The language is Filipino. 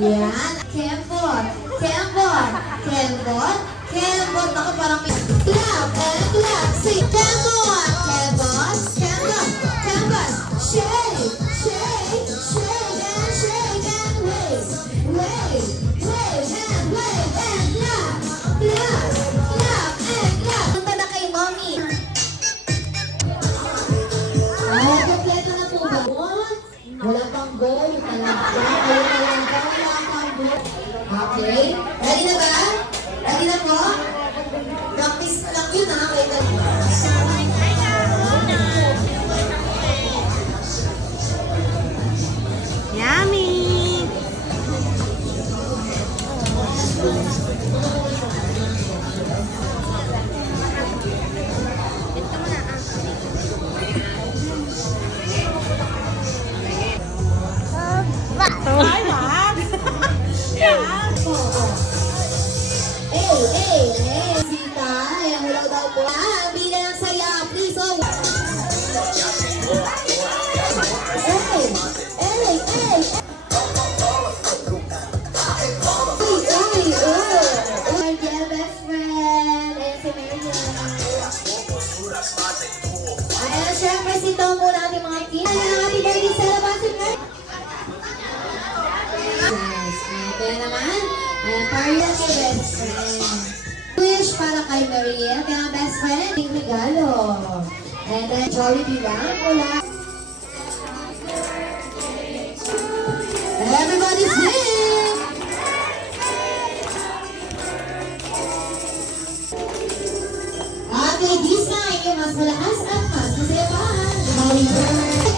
Yan. Kembot. Kembot. Kembot. Kembot. Ako parang may clap and clap. Say kembot. Kembot. Kembot. Kembot. Shake. Shake. Shake and shake and wave. Wave. Wave and wave and clap. Clap. Clap and clap. Punta na kay mommy. Ay, kompleto na po ba? Wala pang goal. Talaga. Wala pang goal. Okay. Ready na ba? Ready na po? Practice na lang yun ha. Wait lang. Yummy! Ay, wag! Sita, ayan, wala daw po. Bigyan ng saya, please. Oh. My dear best friend, ayan si Marian. Ayan, syempre, sito muna ating mga kids. Ayan, happy birthday celebration, right? Yes, kaya naman, ayan, para kay best friend. Wish para kay Maria, kaya best friend, yung regalo. And then, Jollibee lang, wala. Everybody sing! Okay, this time, yung mas malakas at mas masaya pa. Happy birthday!